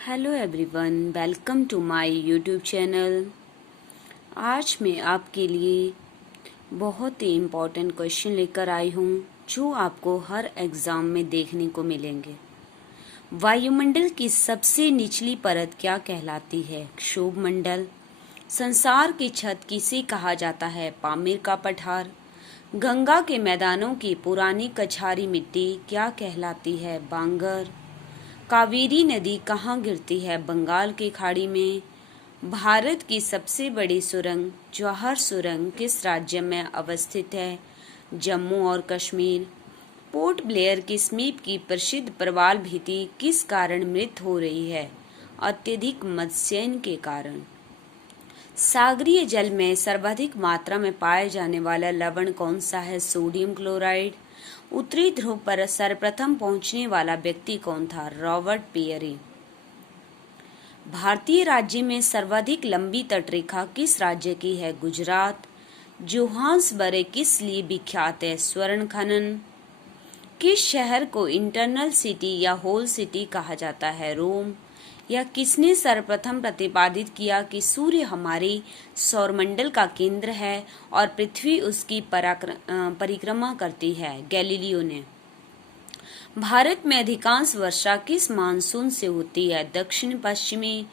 Hello everyone, welcome to my YouTube channel. आज मैं आपके लिए बहुत ही इम्पोर्टेंट क्वेश्चन लेकर आई हूँ जो आपको हर एग्ज़ाम में देखने को मिलेंगे। वायुमंडल की सबसे निचली परत क्या कहलाती है? क्षोभ मंडल। संसार की छत किसे कहा जाता है? पामीर का पठार। गंगा के मैदानों की पुरानी कछारी मिट्टी क्या कहलाती है? बांगर। कावेरी नदी कहाँ गिरती है? बंगाल की खाड़ी में। भारत की सबसे बड़ी सुरंग जवाहर सुरंग किस राज्य में अवस्थित है? जम्मू और कश्मीर। पोर्ट ब्लेयर के समीप की प्रसिद्ध प्रवाल भित्ति किस कारण मृत हो रही है? अत्यधिक मत्स्यन के कारण। सागरीय जल में सर्वाधिक मात्रा में पाए जाने वाला लवण कौन सा है? Sodium chloride. उत्तरी ध्रुव पर सर्वप्रथम पहुंचने वाला व्यक्ति कौन था? Robert Pierre. भारतीय राज्य में सर्वाधिक लंबी तटरेखा किस राज्य की है? गुजरात। जोहान्सबर्ग किस लिए विख्यात है? स्वर्ण खनन। किस शहर को इंटरनल सिटी या होल सिटी कहा जाता है? रोम। यह किसने सर्वप्रथम प्रतिपादित किया कि सूर्य हमारे सौरमंडल का केंद्र है और पृथ्वी उसकी परिक्रमा करती है? गैलीलियो ने। भारत में अधिकांश वर्षा किस मानसून से होती है? दक्षिण पश्चिमी।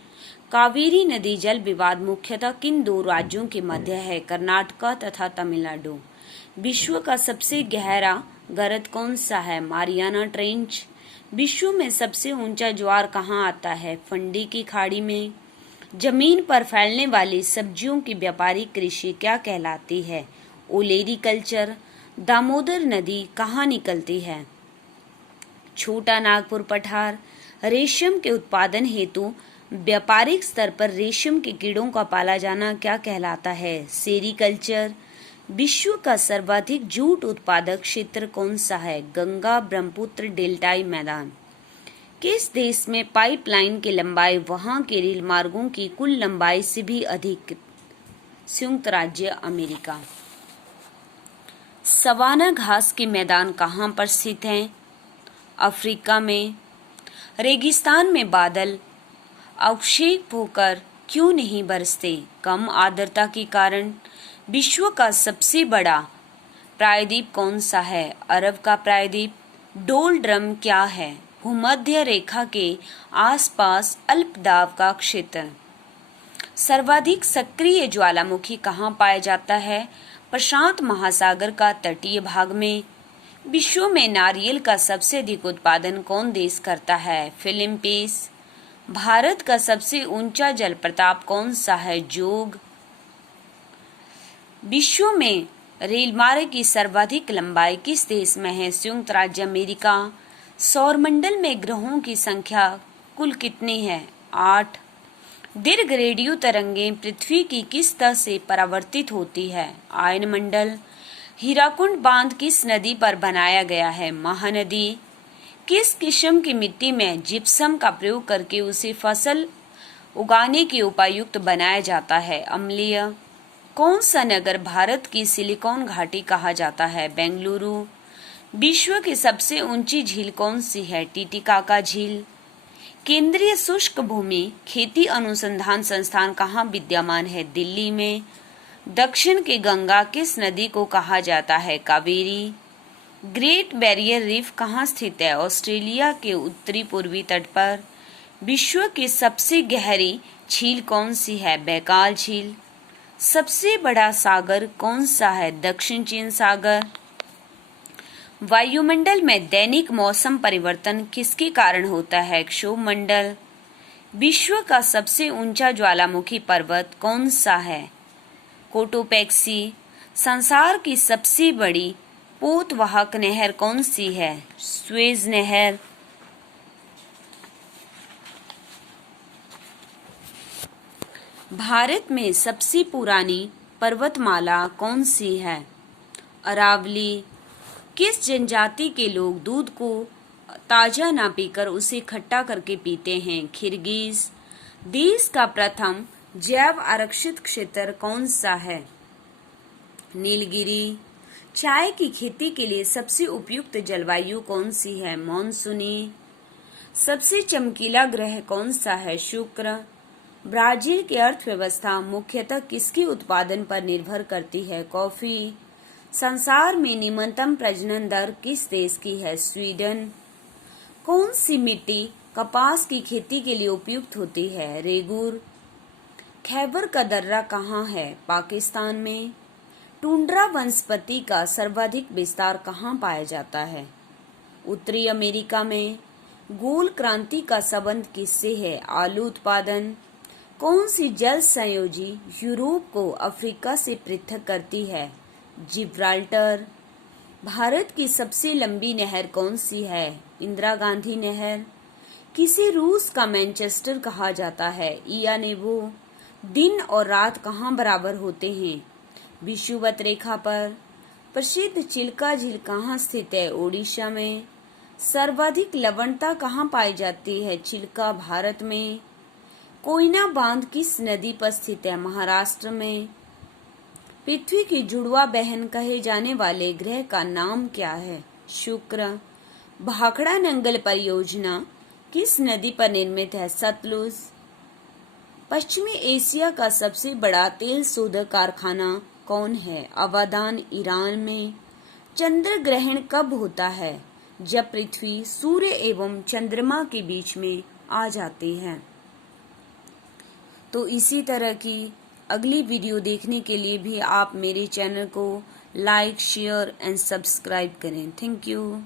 कावेरी नदी जल विवाद मुख्यतः किन दो राज्यों के मध्य है? कर्नाटक तथा तमिलनाडु। विश्व का सबसे गहरा गर्त कौन सा है? Mariana trench. विश्व में सबसे ऊंचा ज्वार कहाँ आता है? फंडी की खाड़ी में। जमीन पर फैलने वाली सब्जियों की व्यापारिक कृषि क्या कहलाती है? ओलेरी कल्चर। दामोदर नदी कहाँ निकलती है? छोटा नागपुर पठार। रेशम के उत्पादन हेतु व्यापारिक स्तर पर रेशम के कीड़ों का पाला जाना क्या कहलाता है? सेरीकल्चर। विश्व का सर्वाधिक जूट उत्पादक क्षेत्र कौन सा है? गंगा ब्रह्मपुत्र डेल्टाई मैदान। किस देश में पाइपलाइन की लंबाई वहां के रेल मार्गों की कुल लंबाई से भी अधिक? संयुक्त राज्य अमेरिका। सवाना घास के मैदान कहाँ पर स्थित हैं? अफ्रीका में। रेगिस्तान में बादल अवक्षेप होकर क्यों नहीं बरसते? कम आर्द्रता के कारण। विश्व का सबसे बड़ा प्रायद्वीप कौन सा है? अरब का प्रायद्वीप। डोल ड्रम क्या है? भूमध्य रेखा के आसपास अल्पदाब का क्षेत्र। सर्वाधिक सक्रिय ज्वालामुखी कहाँ पाया जाता है? प्रशांत महासागर का तटीय भाग में। विश्व में नारियल का सबसे अधिक उत्पादन कौन देश करता है? फिलीपींस। भारत का सबसे ऊंचा जलप्रपात कौन सा है? जोग। विश्व में रेलमार्ग की सर्वाधिक लंबाई किस देश में है? संयुक्त राज्य अमेरिका। सौरमंडल में ग्रहों की संख्या कुल कितनी है? 8। दीर्घ रेडियो तरंगें पृथ्वी की किस सतह से परावर्तित होती है? आयनमंडल। हीराकुंड बांध किस नदी पर बनाया गया है? महानदी। किस किस्म की मिट्टी में जिप्सम का प्रयोग करके उसे फसल उगाने के उपयुक्त बनाया जाता है? अम्लीय। कौन सा नगर भारत की सिलिकॉन घाटी कहा जाता है? बेंगलुरु। विश्व की सबसे ऊंची झील कौन सी है? टीटीकाका झील। केंद्रीय शुष्क भूमि खेती अनुसंधान संस्थान कहाँ विद्यमान है? दिल्ली में। दक्षिण की गंगा किस नदी को कहा जाता है? कावेरी। ग्रेट बैरियर रीफ कहाँ स्थित है? ऑस्ट्रेलिया के उत्तरी पूर्वी तट पर। विश्व की सबसे गहरी झील कौन सी है? बैकाल झील। सबसे बड़ा सागर कौन सा है? दक्षिण चीन सागर। वायुमंडल में दैनिक मौसम परिवर्तन किसके कारण होता है? क्षोभ मंडल। विश्व का सबसे ऊंचा ज्वालामुखी पर्वत कौन सा है? कोटोपैक्सी। संसार की सबसे बड़ी पोतवाहक नहर कौन सी है? सुएज नहर। भारत में सबसे पुरानी पर्वतमाला कौन सी है? अरावली। किस जनजाति के लोग दूध को ताजा ना पीकर उसे खट्टा करके पीते हैं? किर्गिज। देश का प्रथम जैव आरक्षित क्षेत्र कौन सा है? नीलगिरी। चाय की खेती के लिए सबसे उपयुक्त जलवायु कौन सी है? मानसूनी। सबसे चमकीला ग्रह कौन सा है? शुक्र। ब्राजील की अर्थव्यवस्था मुख्यतः किसके उत्पादन पर निर्भर करती है? कॉफी। संसार में निम्नतम प्रजनन दर किस देश की है? स्वीडन। कौन सी मिट्टी कपास की खेती के लिए उपयुक्त होती है? रेगूर। खैबर का दर्रा कहाँ है? पाकिस्तान में। टुंड्रा वनस्पति का सर्वाधिक विस्तार कहाँ पाया जाता है? उत्तरी अमेरिका में। गोल क्रांति का संबंध किससे है? आलू उत्पादन। कौन सी जल संयोजी यूरोप को अफ्रीका से पृथक करती है? जिब्राल्टर। भारत की सबसे लंबी नहर कौन सी है? इंदिरा गांधी नहर। किसे रूस का मैनचेस्टर कहा जाता है? इयानेवो। दिन और रात कहाँ बराबर होते हैं? विषुवत रेखा पर। प्रसिद्ध चिल्का झील कहाँ स्थित है? ओडिशा में। सर्वाधिक लवणता कहाँ पाई जाती है? चिल्का, भारत में। कोयना बांध किस नदी पर स्थित है? महाराष्ट्र में। पृथ्वी की जुड़वा बहन कहे जाने वाले ग्रह का नाम क्या है? शुक्र। भाखड़ा नंगल परियोजना किस नदी पर निर्मित है? सतलुज। पश्चिमी एशिया का सबसे बड़ा तेल शोधक कारखाना कौन है? अबादान, ईरान में। चंद्र ग्रहण कब होता है? जब पृथ्वी सूर्य एवं चंद्रमा के बीच में आ जाती है। तो इसी तरह की अगली वीडियो देखने के लिए भी आप मेरे चैनल को लाइक, शेयर एंड सब्सक्राइब करें। Thank you.